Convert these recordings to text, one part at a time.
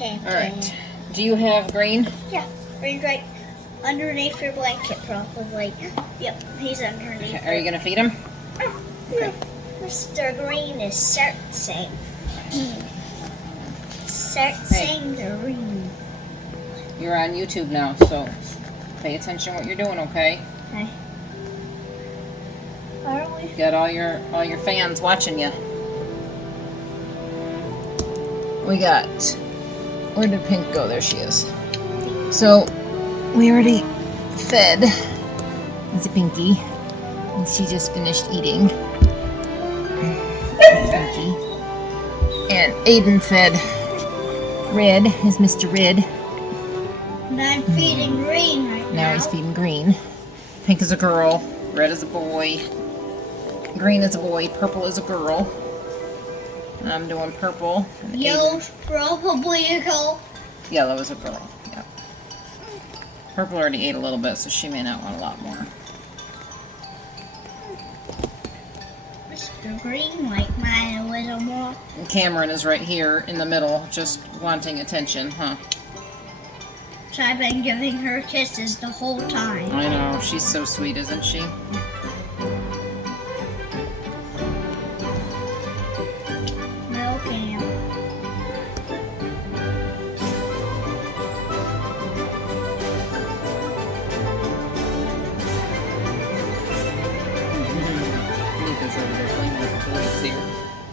Okay. Alright. Do you have green? Yeah, Green's right underneath your blanket, probably. Yep, he's underneath. Okay, are you going to feed him? Okay. Mr. Green is searching. Searching the green. You're on YouTube now, so pay attention to what you're doing, okay? Okay. Are we? You got all your fans watching you. We got, where did Pink go? There she is. So we already fed It's a Pinky, and she just finished eating. Pinky. And Aiden fed Red, is Mr. Red. And I'm feeding Green right now. Now he's feeding Green. Pink is a girl, Red is a boy, Green is a boy, Purple is a girl. I'm doing purple. Yellow's probably a girl. Yellow is a girl, yeah. Purple already ate a little bit, so she may not want a lot more. Mr. Green like mine a little more. And Cameron is right here in the middle, just wanting attention, huh? So I've been giving her kisses the whole time. I know, she's so sweet, isn't she? No, Cam. Nika's over there playing with the toys here.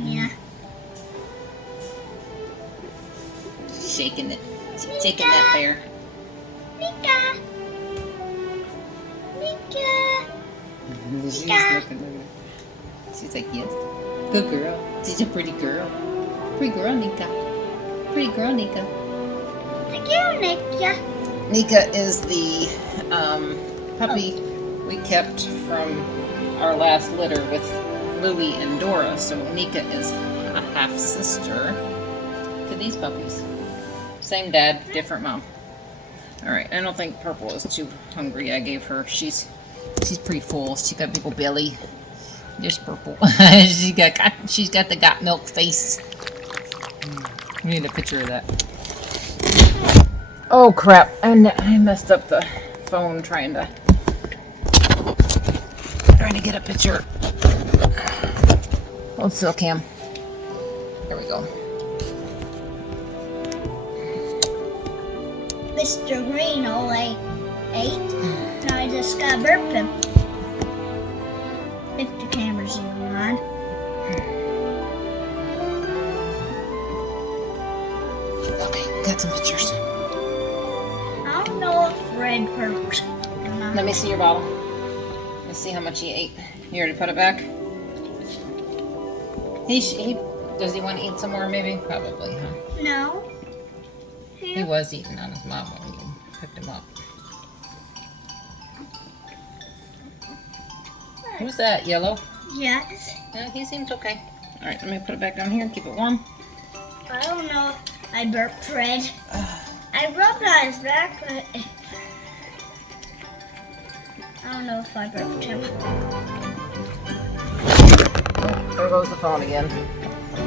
Yeah. She's shaking it. She's shaking that bear. Nika! Nika! She's looking at her. She's like, yes. Good girl. She's a pretty girl. Pretty girl, Nika. Pretty girl, Nika. Thank you, Nika. Nika is the puppy we kept from our last litter with Louie and Dora. So Nika is a half sister to these puppies. Same dad, different mom. All right, I don't think Purple is too hungry. I gave her. She's pretty full. She got a big old belly. Just Purple. she's got the got milk face. We need a picture of that. Oh crap! And I messed up the phone trying to get a picture. Hold still, Cam. There we go. Mr. Green only ate. Now I just gotta burp him. If the camera's even on. Okay, got some pictures. I don't know if Red burped or not. Let me see your bottle. Let's see how much he ate. You already put it back? Does he want to eat some more maybe? Probably, huh? No. He was eating on his mom when you picked him up. Who's that, Yellow? Yes. Yeah, he seems okay. Alright, let me put it back down here and keep it warm. I don't know if I burped Red. I rubbed on his back, but I don't know if I burped him. Oh, there goes the phone again.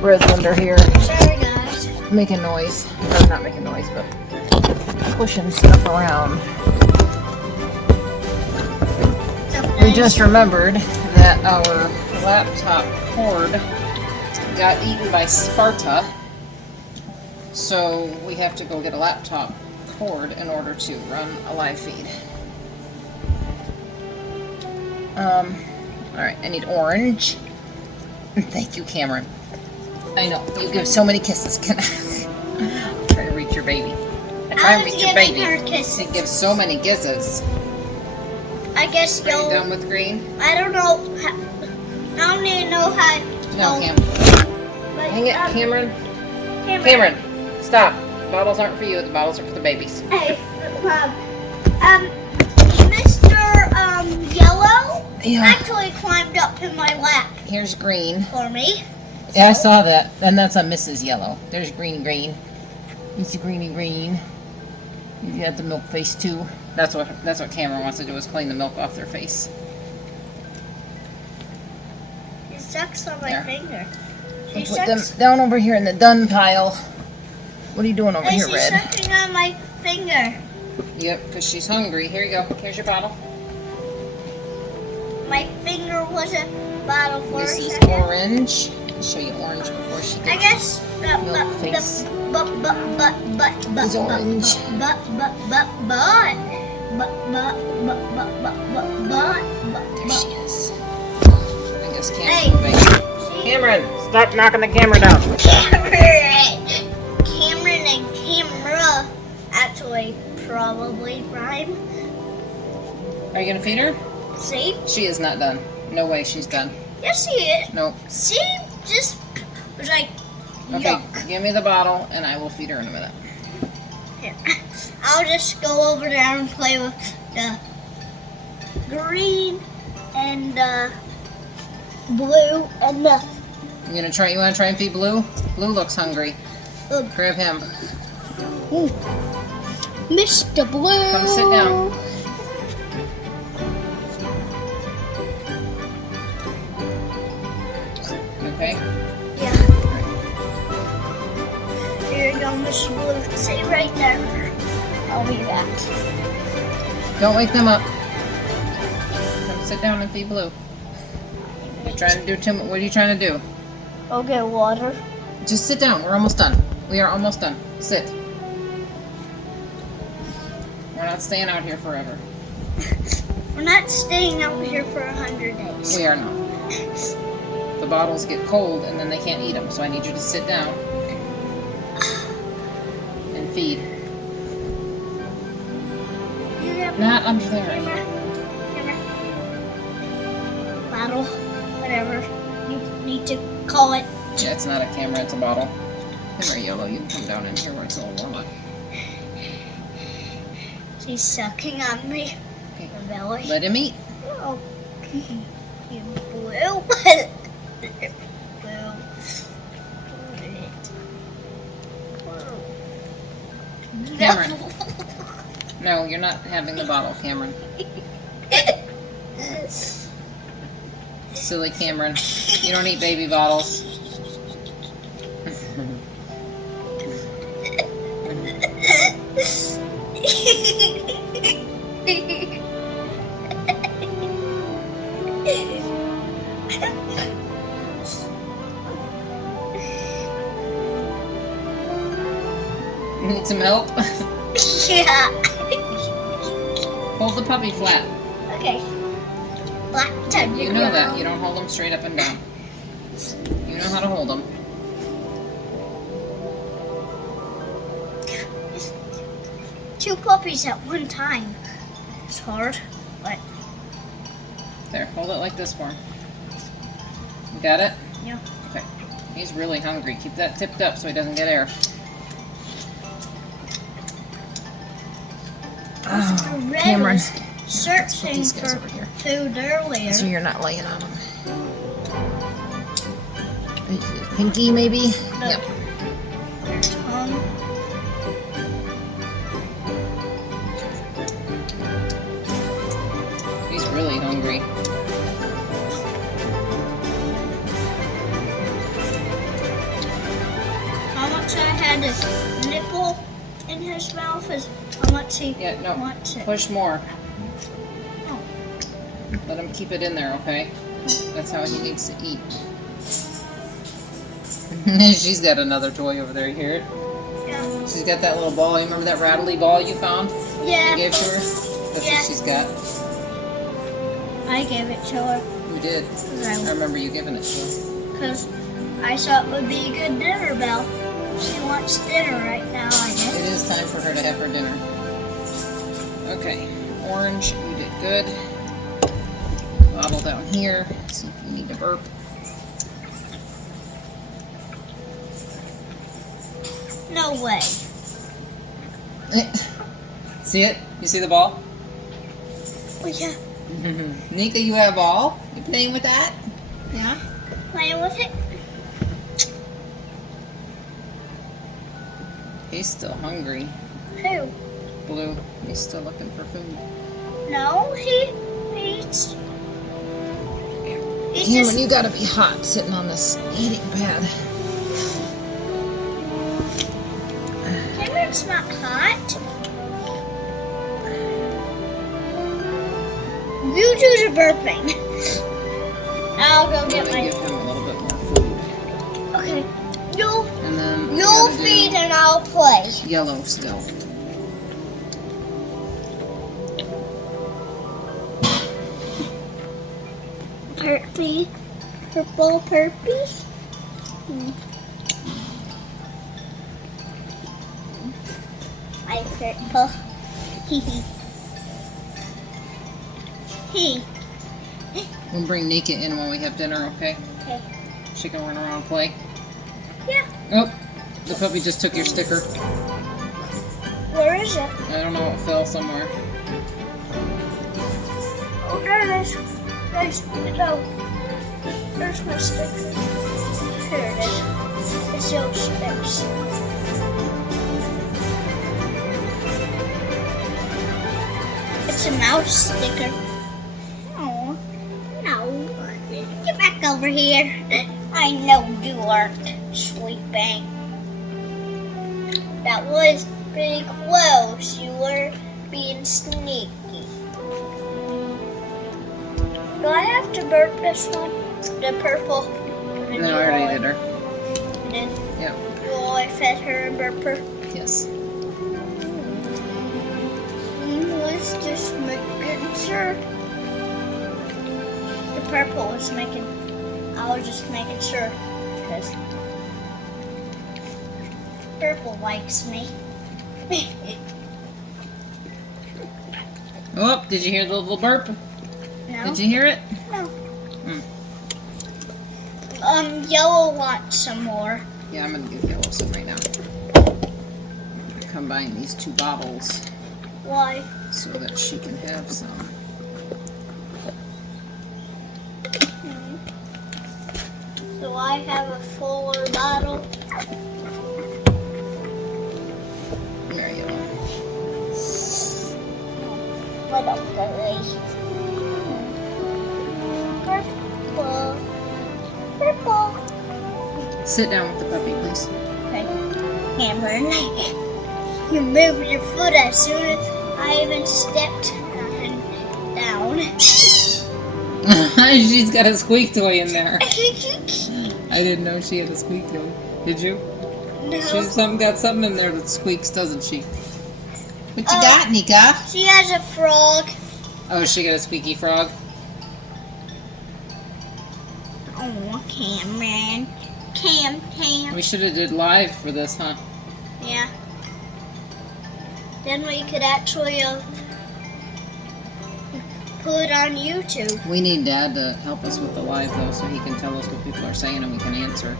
Red's under here Sorry, guys. making noise. Or not making noise, but pushing stuff around. We just remembered that our laptop cord got eaten by Sparta, so we have to go get a laptop cord in order to run a live feed. Alright, I need orange. Thank you, Cameron. I know, you give so many kisses. Can I try to reach your baby? I try to reach your baby. Her kisses. She gives so many kisses. I guess Are you you'll. done with green? I don't know. I don't even know how. No, Cam. But, Hang it, Cameron. Cameron, stop. Bottles aren't for you. The bottles are for the babies. Hey, Mr. Yellow actually climbed up in my lap Here's green. for me. Yeah, I saw that. And that's a Mrs. Yellow. There's green. It's a green. You got the milk face too. That's what Cameron wants to do, is clean the milk off their face. It sucks on my There. finger. We'll She put them sucks. down over here in the done pile. What are you doing over here, She's Red? sucking on my finger. Yep, because she's hungry. Here you go. Here's your bottle. My finger was a bottle for This a is second. orange. I'll show you orange before she I gets guess milk face. It's orange. There she is. I guess Cameron, stop knocking the camera down. Cameron and camera actually probably rhyme. Are you gonna feed her? See? She is not done. No way she's done. Yes, she is. Nope. She just was like, Okay, yuck. give me the bottle and I will feed her in a minute. Here. I'll just go over there and play with the green and the blue and the. You wanna try and feed Blue? Blue looks hungry. Grab him. Ooh. Mr. Blue. Come sit down. Okay. Yeah. Here you go, Mr. Blue. Stay right there. I'll be back. Don't wake them up. Come sit down and feed Blue. You're trying to do what are you trying to do? I'll get water. Just sit down. We're almost done. We are almost done. Sit. We're not staying out here forever. We're not staying out here for 100 days. We are not. The bottles get cold and then they can't eat them. So I need you to sit down and feed. You have Not under there. camera. Bottle. Whatever you need to call it. Yeah, it's not a camera, it's a bottle. Come here, Yellow. You can come down in here where it's a little warmer. She's sucking on me. Okay. Her belly. Let him eat. Oh. You blue. Cameron. No, you're not having the bottle, Cameron. Silly Cameron. You don't eat baby bottles. You need some help? Yeah. Hold the puppy flat. Okay. Black tiger. You know that. You don't hold them straight up and down. You know how to hold them. Two puppies at one time. It's hard, but There, hold it like this for him. You got it? yeah. Okay. He's really hungry. Keep that tipped up so he doesn't get air. Oh, Red Cameron. was searching these guys for over here. food earlier. So you're not laying on him. Pinky, maybe? No. Yep. He's really hungry. How much I had his nipple in his mouth is how much he wants it. Push more. Oh. Let him keep it in there, okay? That's how he needs to eat. She's got another toy over there. You hear it? Yeah. She's got that little ball. You remember that rattly ball you found? Yeah. You gave to her? That's Yeah. what she's got. I gave it to her You did. I remember you giving it to her. because I thought it would be a good dinner bell. She wants dinner right now, I guess. It is time for her to have her dinner. Okay, Orange, you did good. Bottle down here. See if you need to burp. No way. See it? You see the ball? Oh, yeah. Nika, you have a ball? You playing with that? Yeah. Playing with it? He's still hungry. Who? Blue, he's still looking for food. No, he's Cameron, just... you gotta be hot sitting on this eating pad. it's not hot. You two are burping. I'll go get my. Give him a little bit more food. Okay. You'll And then we you'll gotta do feed and I'll play. yellow still. Purpy. Purple purpy. I purple. Hee hee. We'll bring Nika in when we have dinner, okay? Okay. She can run around and play. Yeah. Oh, the puppy just took your sticker. Where is it? I don't know, it fell somewhere. Oh, there it is. No. There's my sticker. Here it is. It's those steps. It's a mouse sticker. Oh, no. Get back over here. I know you aren't sleeping. That was pretty close. You were being sneaky. Do I have to burp this one? The purple? No, I already did her. You did? Yep. Well, I fed her and burp her. Yes. Was just making sure. The purple was making. I was just making sure because purple likes me. Oh, did you hear the little burp? No. Did you hear it? No. Hmm. Yellow wants some more. Yeah, I'm gonna give yellow some right now. Combine these two bottles Why? so that she can have some. So I have a fuller bottle. There you go. What up, guys? Purple. Purple. Sit down with the puppy, please. Okay. Cameron, you moved your foot as soon as I even stepped down. She's got a squeak toy in there. I didn't know she had a squeak toy. Did you? No. She's got something in there that squeaks, doesn't she? What you got, Nika? She has a frog. Oh, she got a squeaky frog? Oh, Cameron. Cam. We should have did live for this, huh? Yeah. Then we could actually put it on YouTube. We need Dad to help us with the live, though, so he can tell us what people are saying and we can answer.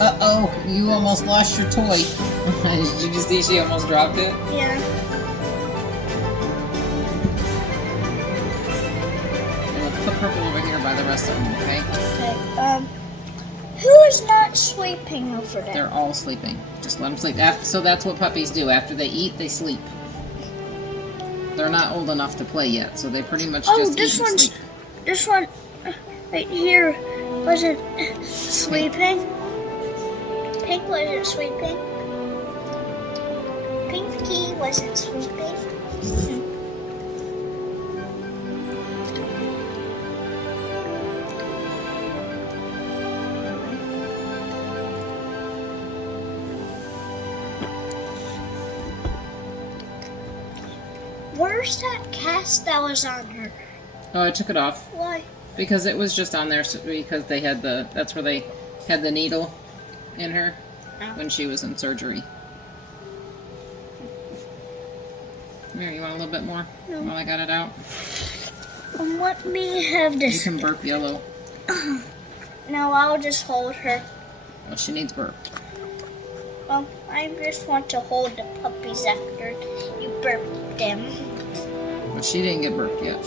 Uh-oh, you almost lost your toy. Did you see she almost dropped it? Yeah. Let's put purple over here by the rest of them, okay? Okay. Who is not sleeping over there? They're all sleeping. Just let them sleep. So that's what puppies do. After they eat, they sleep. They're not old enough to play yet, so they pretty much just eat and sleep. This one right here wasn't sleeping. Pink wasn't sleeping. Pinky wasn't sleeping. Where's that cast that was on her? Oh, I took it off. Why? Because it was just on there because they had that's where they had the needle in her when she was in surgery. Come here, you want a little bit more? No. While I got it out? Let me have You this. can burp yellow. No, I'll just hold her. Well, she needs burp. Well, I just want to hold the puppies after you burp them. But she didn't get burped yet.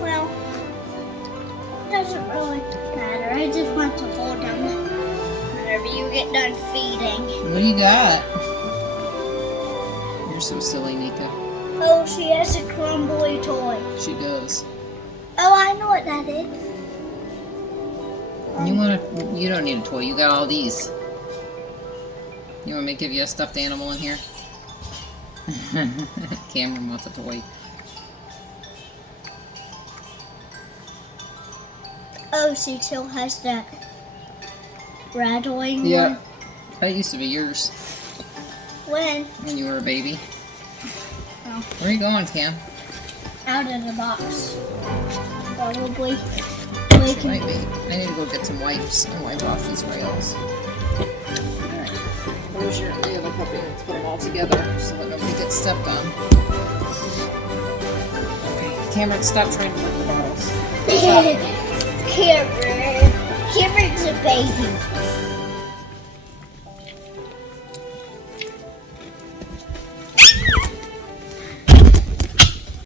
Well, it doesn't really matter. I just want to hold them whenever you get done feeding. What do you got? You're so silly, Nika. Oh, she has a crumbly toy. She does. Oh, I know what that is. You don't need a toy. You got all these. You want me to give you a stuffed animal in here? Cameron wants a toy. Oh, she still has that rattling Yeah. one. That used to be yours When? when you were a baby. Oh, Where are you going, Cam? out of the box. Probably. She might be. I need to go get some wipes and wipe off these rails. Alright. Where's the other puppy? Let's put them all together so that nobody gets stepped on. Okay. Cameron, stop trying to lick the balls. Stop. Cameron. Cameron's a baby.